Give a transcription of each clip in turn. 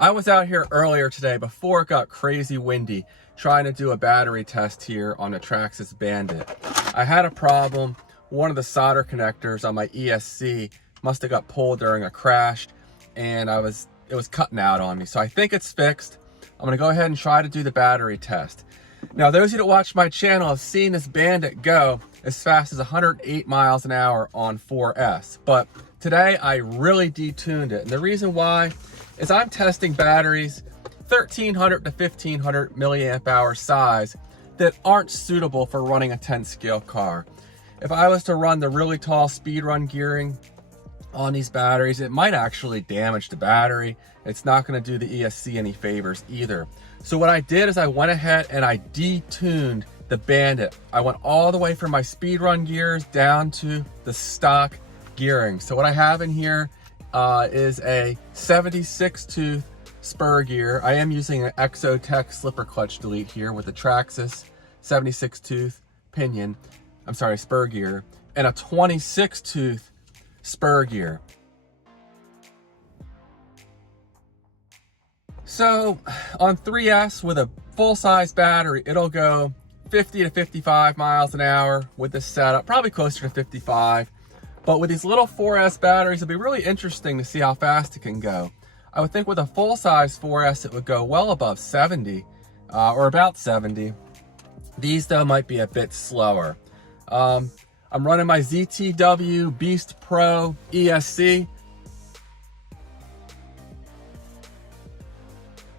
I was out here earlier today before it got crazy windy trying to do a battery test here on the Traxxas Bandit. I had a problem. One of the solder connectors on my ESC must have got pulled during a crash and it was cutting out on me. So I think it's fixed. I'm gonna go ahead and try to do the battery test. Now, those of you that watch my channel have seen this Bandit go as fast as 108 miles an hour on 4S. But today I really detuned it. And the reason why is I'm testing batteries 1300 to 1500 milliamp hour size that aren't suitable for running a 10 scale car. If I was to run the really tall speed run gearing on these batteries, it might actually damage the battery. It's not going to do the ESC any favors either. So what I did is I went ahead and I detuned the Bandit. I went all the way from my speed run gears down to the stock gearing. So what I have in here is a 76 tooth spur gear. I am using an Exotech slipper clutch delete here with the Traxxas 76 tooth pinion. I'm sorry, spur gear, and a 26 tooth spur gear. So on 3S with a full-size battery, it'll go 50 to 55 miles an hour with this setup, probably closer to 55. But with these little 4S batteries, it'll be really interesting to see how fast it can go. I would think with a full-size 4S, it would go well above 70, or about 70. These, though, might be a bit slower. I'm running my ZTW Beast Pro ESC.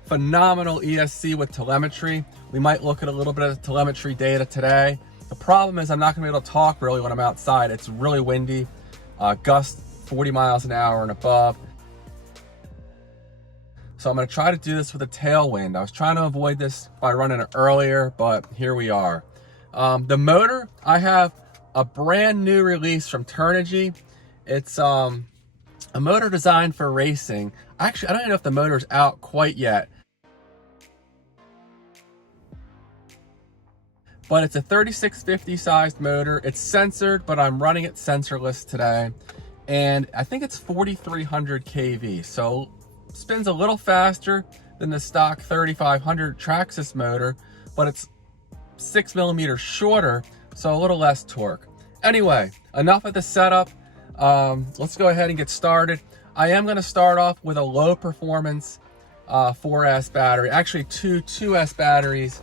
Phenomenal ESC with telemetry. We might look at a little bit of telemetry data today. The problem is I'm not going to be able to talk really when I'm outside. It's really windy, gusts 40 miles an hour and above. So I'm going to try to do this with a tailwind. I was trying to avoid this by running it earlier, but here we are. The motor, I have a brand new release from Turnigy. It's a motor designed for racing. Actually, I don't even know if the motor's out quite yet. But it's a 3650 sized motor. It's censored, but I'm running it sensorless today. And I think it's 4300 kV. So spins a little faster than the stock 3500 Traxxas motor, but it's 6 millimeters shorter, so a little less torque. Anyway, enough of the setup. Let's go ahead and get started. I am gonna start off with a low performance 4S battery, actually two 2S batteries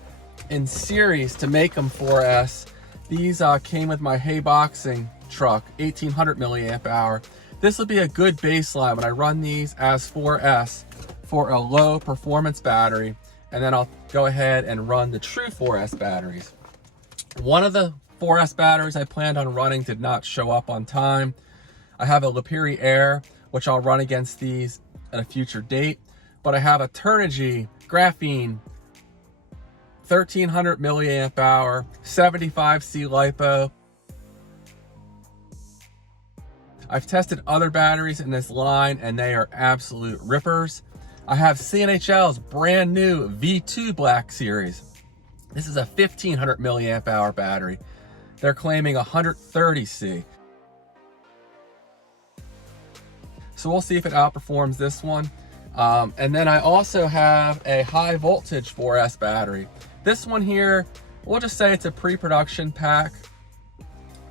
in series to make them 4S. These came with my Hay Boxing truck, 1800 milliamp hour. This will be a good baseline when I run these as 4S for a low performance battery, and then I'll go ahead and run the true 4S batteries. One of the 4S batteries I planned on running did not show up on time. I have a Lipiri Air, which I'll run against these at a future date, but I have a Turnigy Graphene 1300 milliamp hour 75C LiPo. I've tested other batteries in this line and they are absolute rippers. I have CNHL's brand new V2 Black Series. This is a 1500 milliamp hour battery. They're claiming 130C. So we'll see if it outperforms this one. And then I also have a high voltage 4S battery. This one here, we'll just say it's a pre-production pack.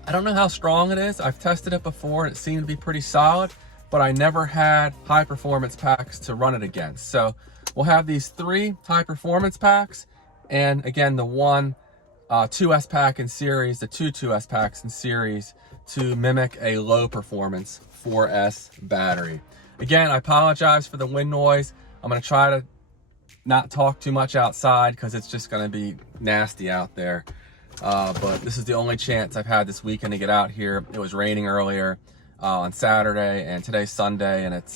I don't know how strong it is. I've tested it before and it seemed to be pretty solid, but I never had high performance packs to run it against. So we'll have these 3 high performance packs, and again, the one 2S pack in series, the 2 2S packs in series to mimic a low performance 4S battery. Again, I apologize for the wind noise. I'm gonna try to not talk too much outside because it's just gonna be nasty out there. But this is the only chance I've had this weekend to get out here. It was raining earlier on Saturday, and today's Sunday, and it's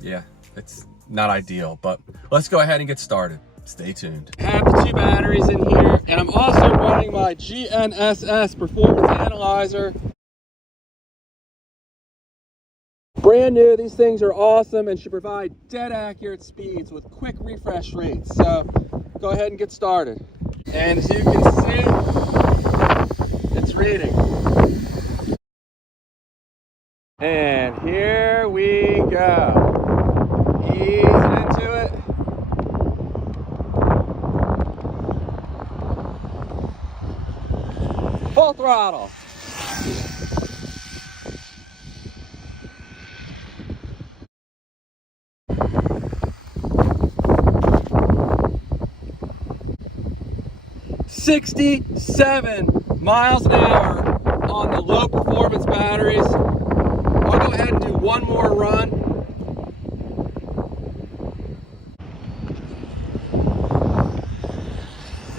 yeah, it's not ideal, but let's go ahead and get started. Stay tuned. I have the 2 batteries in here, and I'm also running my GNSS performance analyzer. Brand new, these things are awesome and should provide dead accurate speeds with quick refresh rates. So go ahead and get started. And as you can see, it's reading. And here we go. Easing into it. Full throttle. $67 miles an hour on the low performance batteries. I'll go ahead and do one more run.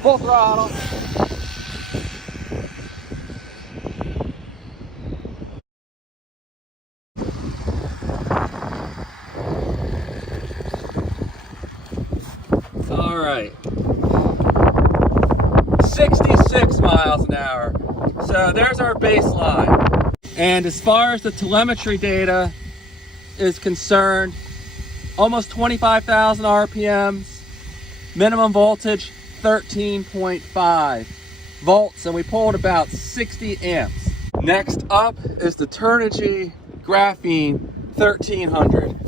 Full throttle. All right. 66 miles an hour. So there's our baseline. And as far as the telemetry data is concerned, almost 25,000 RPMs, minimum voltage 13.5 volts, and we pulled about 60 amps. Next up is the Turnigy Graphene 1300.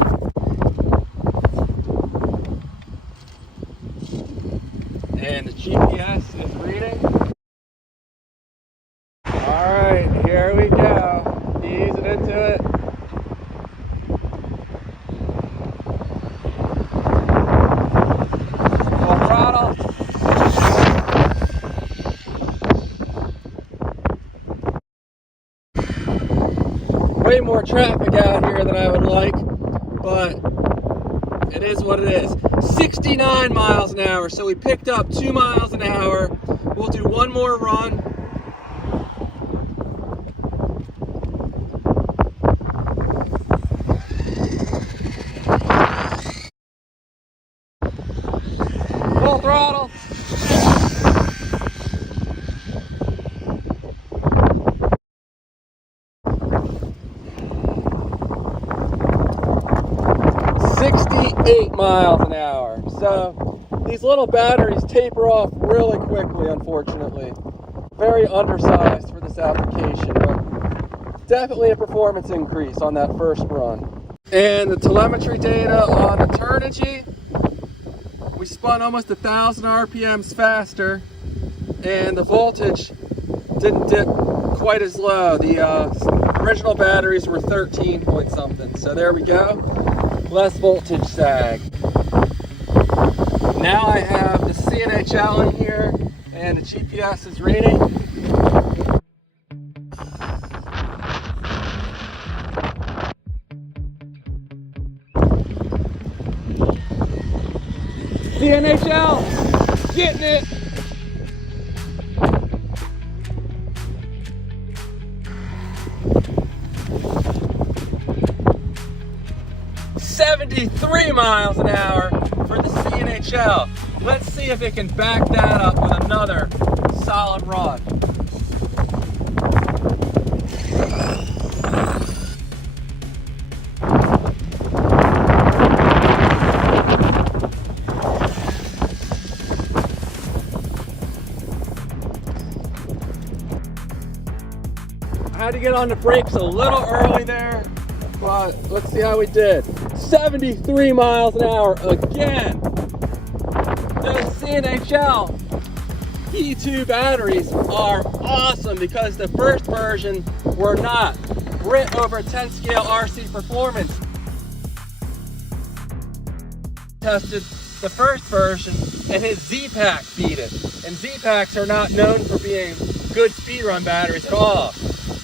And the GPS is reading. All right, here we go. Easing into it. Full throttle. Way more traffic out here than I would like, but it is what it is. 69 miles an hour, so we picked up 2 miles an hour. We'll do one more run. Full throttle. $68 miles an hour. So these little batteries taper off really quickly, unfortunately. Very undersized for this application, but definitely a performance increase on that first run. And the telemetry data on the Turnigy, we spun almost 1,000 RPMs faster, and the voltage didn't dip quite as low. The original batteries were 13 point something. So there we go. Less voltage sag. Now I have the CNHL in here and the GPS is reading. CNHL, getting it. $73 miles an hour for the CNHL. Let's see if it can back that up with another solid run. I had to get on the brakes a little early there, but let's see how we did. 73 miles an hour again. Those CNHL P2 batteries are awesome because the first version were not. Brit over 10 scale RC performance tested the first version and his Z-Pack beat it. And Z-Packs are not known for being good speedrun batteries at all.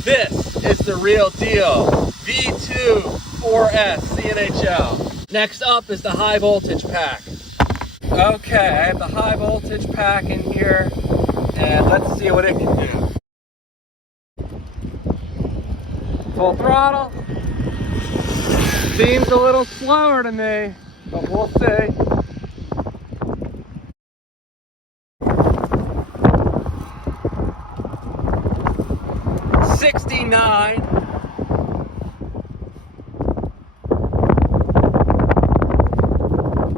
This is the real deal. V2 4S CNHL. Next up is the high voltage pack. Okay, I have the high voltage pack in here, and let's see what it can do. Full throttle. Seems a little slower to me, but we'll see. $69.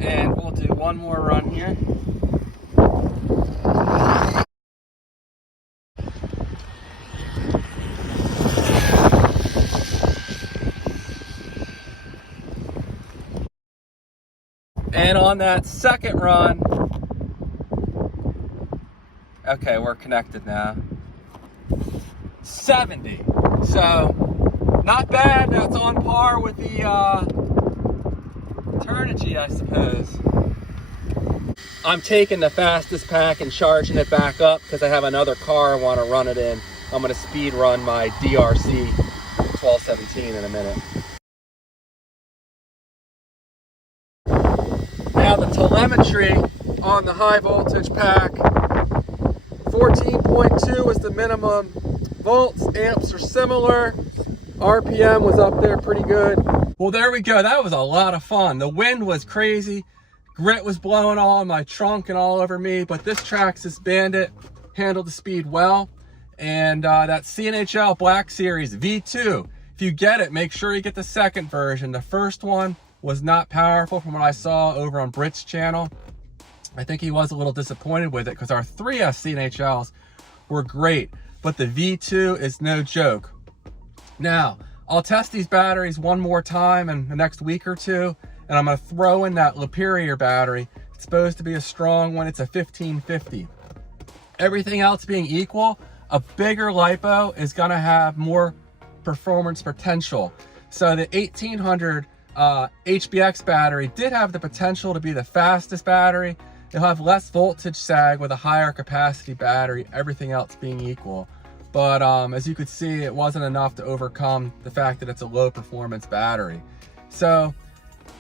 And we'll do one more run here. And on that second run, okay, we're connected now. 70. So not bad. That's on par with the Turnigy, I suppose. I'm taking the fastest pack and charging it back up because I have another car I want to run it in. I'm going to speed run my DRC 1217 in a minute. Now the telemetry on the high voltage pack, 14.2 is the minimum. Volts, amps are similar. RPM was up there pretty good. Well, there we go. That was a lot of fun. The wind was crazy. Grit was blowing all in my trunk and all over me, but this Traxxas Bandit handled the speed well. And that CNHL Black Series V2, if you get it, make sure you get the second version. The first one was not powerful from what I saw over on Britt's channel. I think he was a little disappointed with it because our 3S CNHLs were great, but the V2 is no joke. Now, I'll test these batteries one more time in the next week or two, and I'm going to throw in that Superior battery. It's supposed to be a strong one. It's a 1550. Everything else being equal, a bigger LiPo is going to have more performance potential. So the 1800 HBX battery did have the potential to be the fastest battery. It'll have less voltage sag with a higher capacity battery, everything else being equal. But as you could see, it wasn't enough to overcome the fact that it's a low performance battery. So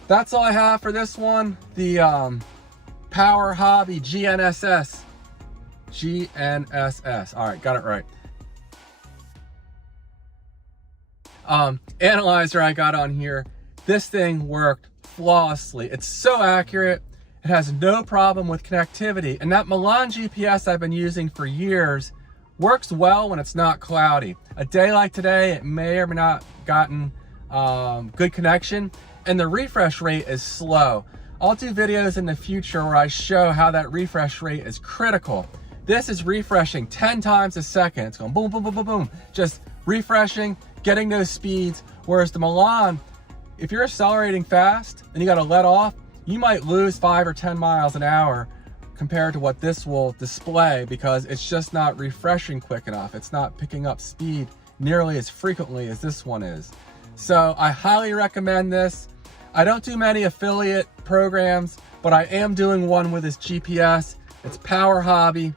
that's all I have for this one. The Power Hobby GNSS. GNSS. All right, got it right. Analyzer I got on here. This thing worked flawlessly. It's so accurate. It has no problem with connectivity. And that Milan GPS I've been using for years works well when it's not cloudy. A day like today, it may or may not gotten good connection, and the refresh rate is slow. I'll do videos in the future where I show how that refresh rate is critical. This is refreshing 10 times a second. It's going boom, boom, boom, boom, boom. Just refreshing, getting those speeds. Whereas the Milan, if you're accelerating fast and you got to let off, you might lose 5 or 10 miles an hour compared to what this will display because it's just not refreshing quick enough. It's not picking up speed nearly as frequently as this one is. So I highly recommend this. I don't do many affiliate programs, but I am doing one with this GPS. It's Power Hobby,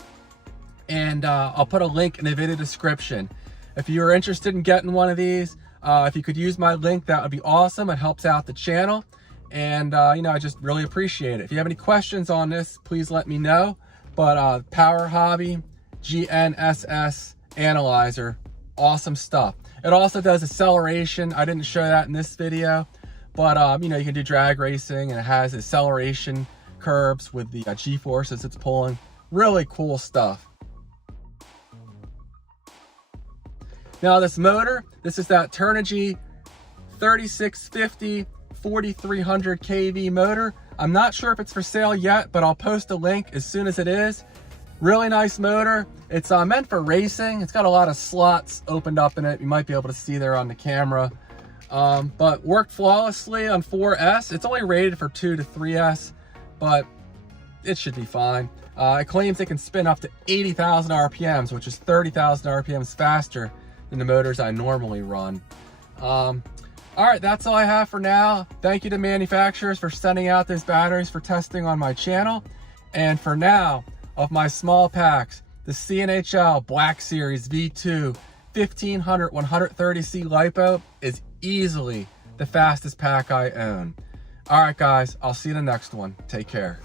and I'll put a link in the video description. If you're interested in getting one of these, if you could use my link, that would be awesome. It helps out the channel. And, you know, I just really appreciate it. If you have any questions on this, please let me know. But Power Hobby GNSS analyzer, awesome stuff. It also does acceleration. I didn't show that in this video, but, you know, you can do drag racing, and it has acceleration curves with the G-forces it's pulling. Really cool stuff. Now this motor, this is that Turnigy 3650 4300 kV motor. I'm not sure if it's for sale yet, but I'll post a link as soon as it is. Really nice motor. It's meant for racing. It's got a lot of slots opened up in it. You might be able to see there on the camera. But worked flawlessly on 4S. It's only rated for 2 to 3S, but it should be fine. It claims it can spin up to 80,000 RPMs, which is 30,000 RPMs faster than the motors I normally run. All right, that's all I have for now. Thank you to manufacturers for sending out those batteries for testing on my channel. And for now, of my small packs, the CNHL Black Series V2 1500 130C LiPo is easily the fastest pack I own. All right, guys, I'll see you in the next one. Take care.